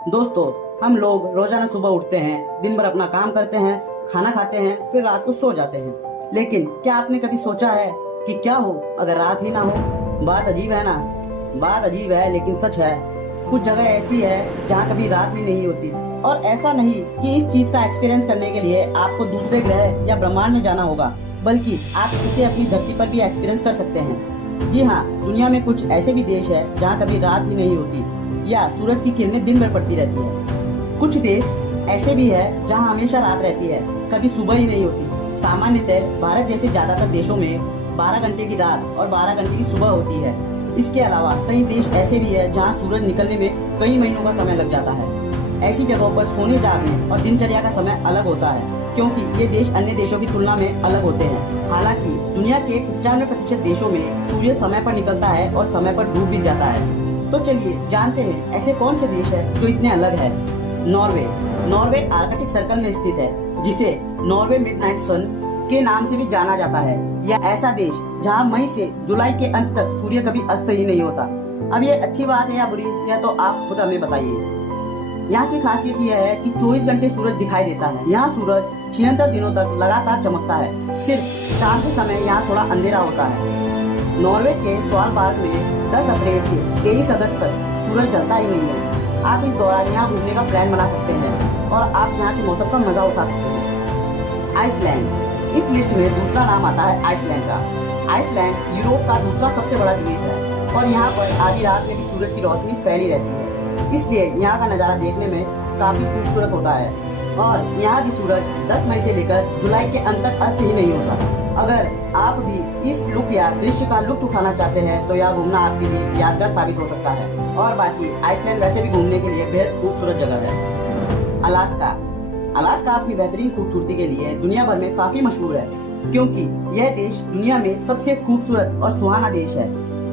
दोस्तों, हम लोग रोजाना सुबह उठते हैं, दिन भर अपना काम करते हैं, खाना खाते हैं, फिर रात को सो जाते हैं। लेकिन क्या आपने कभी सोचा है कि क्या हो अगर रात ही ना हो? बात अजीब है ना? बात अजीब है लेकिन सच है। कुछ जगह ऐसी है जहाँ कभी रात ही नहीं होती। और ऐसा नहीं कि इस चीज का एक्सपीरियंस करने के लिए आपको दूसरे ग्रह या ब्रह्मांड में जाना होगा, बल्कि आप इसे अपनी धरती पर भी एक्सपीरियंस कर सकते हैं। जी हाँ, दुनिया में कुछ ऐसे भी देश है जहाँ कभी रात ही नहीं होती या सूरज की किरणें दिन भर पड़ती रहती है। कुछ देश ऐसे भी है जहाँ हमेशा रात रहती है, कभी सुबह ही नहीं होती। सामान्यतः भारत जैसे ज्यादातर देशों में 12 घंटे की रात और 12 घंटे की सुबह होती है। इसके अलावा कई देश ऐसे भी है जहाँ सूरज निकलने में कई महीनों का समय लग जाता है। ऐसी जगहों पर सोने जागने और दिनचर्या का समय अलग होता है, क्योंकि ये देश अन्य देशों की तुलना में अलग होते हैं। हालांकि दुनिया के 95% देशों में सूर्य समय पर निकलता है और समय पर डूब भी जाता है। तो चलिए जानते हैं ऐसे कौन से देश है जो इतने अलग है। नॉर्वे। नॉर्वे आर्कटिक सर्कल में स्थित है, जिसे नॉर्वे मिडनाइट सन के नाम से भी जाना जाता है। यह ऐसा देश जहां मई से जुलाई के अंत तक सूर्य कभी अस्त ही नहीं होता। अब ये अच्छी बात है या बुरी, यह तो आप खुद हमें बताइए। यहाँ की खासियत यह है कि 24 घंटे सूरज दिखाई देता है। यहाँ सूरज 76 दिनों तक लगातार चमकता है। सिर्फ शाम के समय यहाँ थोड़ा अंधेरा होता है। नॉर्वे के स्वालबार्ड में 10 अप्रैल से 23 अगस्त तक सूरज ढलता ही नहीं है। आप इस दौरान यहाँ घूमने का प्लान बना सकते हैं और आप यहाँ के मौसम का मजा उठा सकते हैं। आइसलैंड। इस लिस्ट में दूसरा नाम आता है आइसलैंड का। आइसलैंड यूरोप का दूसरा सबसे बड़ा द्वीप है और यहाँ पर आधी रात में भी सूरज की रोशनी फैली रहती है। इसलिए यहाँ का नज़ारा देखने में काफी खूबसूरत होता है। और यहाँ भी सूरज 10 मई से लेकर जुलाई के अंत तक अस्त ही नहीं होता। अगर आप भी इस लुक या दृश्य का लुत्फ उठाना चाहते हैं तो यहाँ घूमना आपके लिए यादगार साबित हो सकता है। और बाकी आइसलैंड वैसे भी घूमने के लिए बेहद खूबसूरत जगह है। अलास्का। अलास्का अपनी बेहतरीन खूबसूरती के लिए दुनिया भर में काफी मशहूर है, क्योंकि यह देश दुनिया में सबसे खूबसूरत और सुहाना देश है।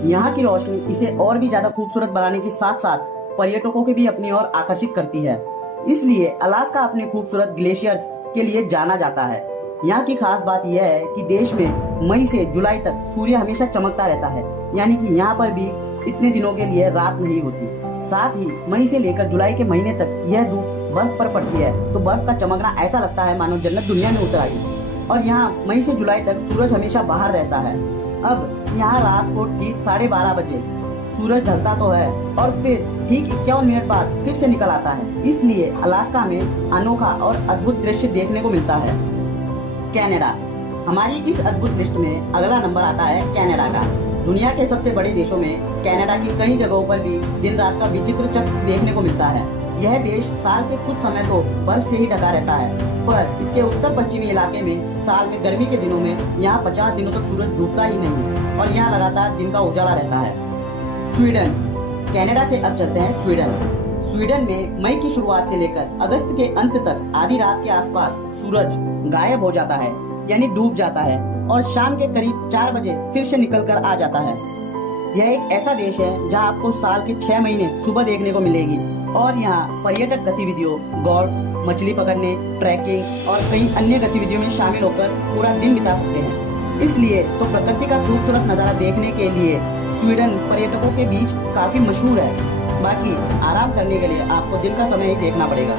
यहाँ की रोशनी इसे और भी ज्यादा खूबसूरत बनाने के साथ साथ पर्यटकों के भी अपनी ओर आकर्षित करती है। इसलिए अलास्का अपने खूबसूरत ग्लेशियर्स के लिए जाना जाता है। यहाँ की खास बात यह है कि देश में मई से जुलाई तक सूर्य हमेशा चमकता रहता है, यानी कि यहाँ पर भी इतने दिनों के लिए रात नहीं होती। साथ ही मई से लेकर जुलाई के महीने तक यह धूप बर्फ पर पड़ती है, तो बर्फ का चमकना ऐसा लगता है मानो जन्नत दुनिया में उतर आई। और यहाँ मई से जुलाई तक सूरज हमेशा बाहर रहता है। अब यहाँ रात को ठीक 12:30 बजे सूरज ढलता तो है और फिर ठीक 51 मिनट बाद फिर से निकल आता है। इसलिए अलास्का में अनोखा और अद्भुत दृश्य देखने को मिलता है। कनाडा। हमारी इस अद्भुत लिस्ट में अगला नंबर आता है कनाडा का। दुनिया के सबसे बड़े देशों में कनाडा की कई जगहों पर भी दिन रात का विचित्र चक्र देखने को मिलता है। यह देश साल के कुछ समय तो बर्फ से ही ढका रहता है, पर इसके उत्तर पश्चिमी इलाके में साल में गर्मी के दिनों में यहाँ 50 दिनों तक सूरज डूबता ही नहीं और यहाँ लगातार दिन का उजाला रहता है। स्वीडन। कनाडा से अब चलते हैं स्वीडन। स्वीडन में मई की शुरुआत से लेकर अगस्त के अंत तक आधी रात के आसपास सूरज गायब हो जाता है, यानी डूब जाता है, और शाम के करीब 4 बजे फिर से निकल कर आ जाता है। यह एक ऐसा देश है जहां आपको साल के 6 महीने सुबह देखने को मिलेगी और यहाँ पर्यटक गतिविधियों, गोल्फ, मछली पकड़ने, ट्रैकिंग और कई अन्य गतिविधियों में शामिल होकर पूरा दिन बिता सकते हैं। इसलिए तो प्रकृति का खूबसूरत नज़ारा देखने के लिए स्वीडन पर्यटकों के बीच काफी मशहूर है। बाकी आराम करने के लिए आपको दिन का समय ही देखना पड़ेगा।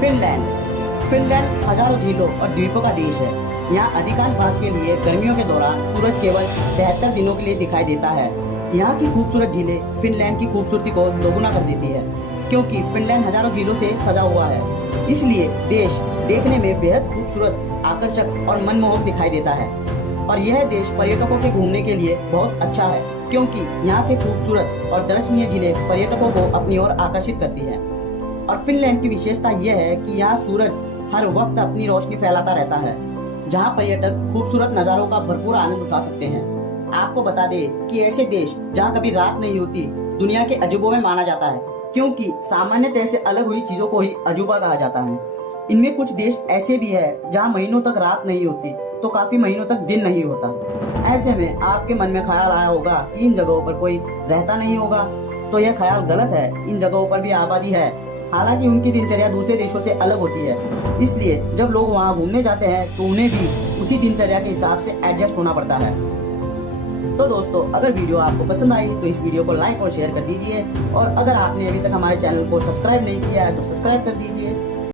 फिनलैंड। फिनलैंड हजारों झीलों और द्वीपों का देश है। यहाँ अधिकांश भाग के लिए गर्मियों के दौरान सूरज केवल 73 दिनों के लिए दिखाई देता है। यहाँ की खूबसूरत झीलें फिनलैंड की खूबसूरती को दोगुना कर देती है, क्योंकि फिनलैंड हजारों झीलों से सजा हुआ है। इसलिए देश देखने में बेहद खूबसूरत, आकर्षक और मनमोहक दिखाई देता है। और यह देश पर्यटकों के घूमने के लिए बहुत अच्छा है, क्योंकि यहाँ के खूबसूरत और दर्शनीय झीलें पर्यटकों को अपनी ओर आकर्षित करती है। और फिनलैंड की विशेषता यह है कि यहाँ सूरज हर वक्त अपनी रोशनी फैलाता रहता है, जहाँ पर्यटक खूबसूरत नज़ारों का भरपूर आनंद उठा सकते हैं। आपको बता दें कि ऐसे देश जहाँ कभी रात नहीं होती दुनिया के अजूबों में माना जाता है, क्योंकि सामान्यतः से अलग हुई चीजों को ही अजूबा कहा जाता है। इनमें कुछ देश ऐसे भी है जहाँ महीनों तक रात नहीं होती तो काफी महीनों तक दिन नहीं होता। ऐसे में आपके मन में ख्याल आया होगा कि इन जगहों पर कोई रहता नहीं होगा, तो यह ख्याल गलत है। इन जगहों पर भी आबादी है, हालांकि उनकी दिनचर्या दूसरे देशों से अलग होती है। इसलिए जब लोग वहाँ घूमने जाते हैं तो उन्हें भी उसी दिनचर्या के हिसाब से एडजस्ट होना पड़ता है। तो दोस्तों, अगर वीडियो आपको पसंद आई तो इस वीडियो को लाइक और शेयर कर दीजिए, और अगर आपने अभी तक हमारे चैनल को सब्सक्राइब नहीं किया है तो सब्सक्राइब कर दीजिए।